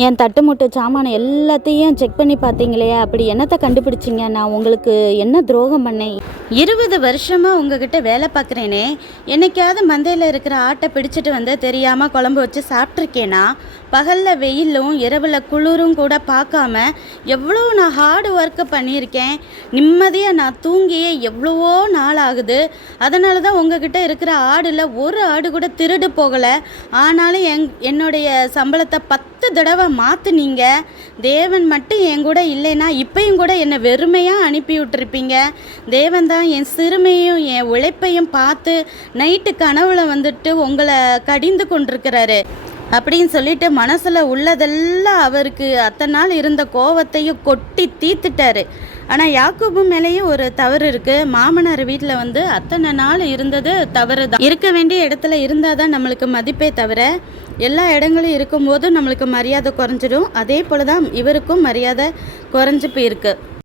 என் தட்டுமுட்டு சாமான எல்லாத்தையும் செக் பண்ணி பார்த்தீங்களே, அப்படி என்னத்தை கண்டுபிடிச்சிங்க? நான் உங்களுக்கு என்ன துரோகம் பண்ணேன்? 20 வருஷமாக உங்ககிட்ட வேலை பார்க்குறேனே, என்னைக்காவது மந்தையில் இருக்கிற ஆட்டை பிடிச்சிட்டு வந்து தெரியாமல் குழம்பு வச்சு சாப்பிட்ருக்கேனா? பகலில் வெயிலும் இரவில் குளிரும் கூட பார்க்காம எவ்வளோ நான் ஹார்டு ஒர்க்கு பண்ணியிருக்கேன். நிம்மதியாக நான் தூங்கியே எவ்வளவோ நாள் ஆகுது. அதனால தான் உங்ககிட்ட இருக்கிற ஆடில் ஒரு ஆடு கூட திருடு போகலை. ஆனாலும் என்னுடைய சம்பளத்தை 10 தடவை மாற்றுனீங்க. தேவன் மட்டும் என் கூட இல்லைன்னா இப்பையும் கூட என்னை வெறுமையாக அனுப்பி விட்டுருப்பீங்க. தேவன் தான் என் சிறுமையும் என் உழைப்பையும் பார்த்து நைட்டு கனவுல வந்துட்டு உங்களை கடிந்து கொண்டிருக்கிறாரு அப்படின்னு சொல்லிட்டு மனசில் உள்ளதெல்லாம் அவருக்கு அத்தனை நாள் இருந்த கோவத்தையும் கொட்டி தீர்த்துட்டாரு. ஆனால் யாக்கோபு மேலேயும் ஒரு தவறு இருக்குது. மாமனார் வீட்டில் வந்து அத்தனை நாள் இருந்தது தவறு தான். இருக்க வேண்டிய இடத்துல இருந்தால் தான் நம்மளுக்கு மதிப்பே தவிர எல்லா இடங்களும் இருக்கும்போது நம்மளுக்கு மரியாதை குறைஞ்சிடும். அதே போல் தான் இவருக்கும் மரியாதை குறைஞ்சி போயிருக்கு.